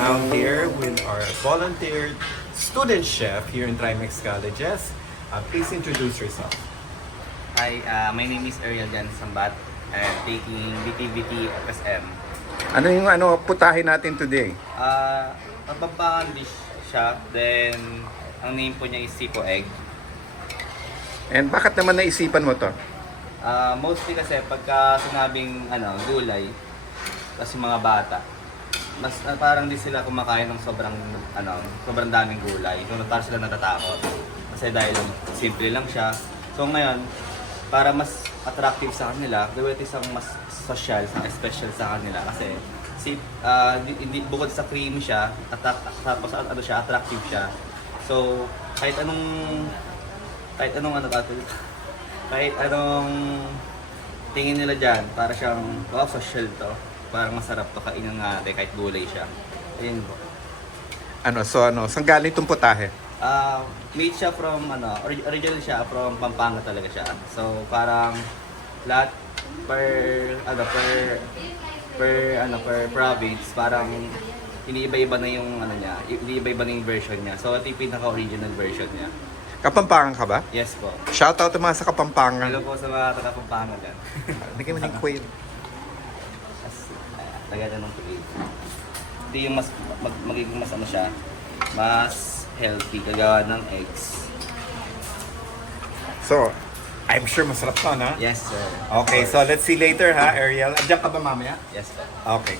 now here with our volunteer student chef here in Trimex Colleges. Please introduce yourself. Hi, my name is Ariel Jan Sambat. I'm taking BTVT FSM. Ano yung putahe natin today? Mababang dish siya. Then, ang name po niya is Sipo Egg. And bakit naman naisipan mo to? Mostly kasi pagka sinabing gulay, kasi mga bata, mas parang di sila kumakain ng sobrang daming gulay. So parang sila natatakot. Kasi dahil simple lang siya. So ngayon, para mas attractive sa kanila, gawin ito isang mas social, isang special sa kanila. Kasi bukod sa creamy siya, tapos attractive siya. So kahit anong tingin nila dyan, para siyang social to. Parang masarap to kainin natin kahit gulay siya. Ayun po. Saan galing itong putahe? Made siya from original siya from Pampanga talaga siya. So parang lahat per province parang iniiba-iba na yung iniiba-iba na yung version niya. So ito yung pinaka-original version niya. Kapampangan ka ba? Yes po. Shoutout naman sa Kapampangan. Hello po sa mga taga-Pampanga dyan. Bigyan mo ng quail. Lagyan ng tubig. Ito yung magiging mas siya, mas healthy, kagawa ng eggs. So, I'm sure masarap to, na? Yes, sir. Okay, so let's see later ha, Ariel. Andiyan ka ba mamaya? Yes, sir. Okay.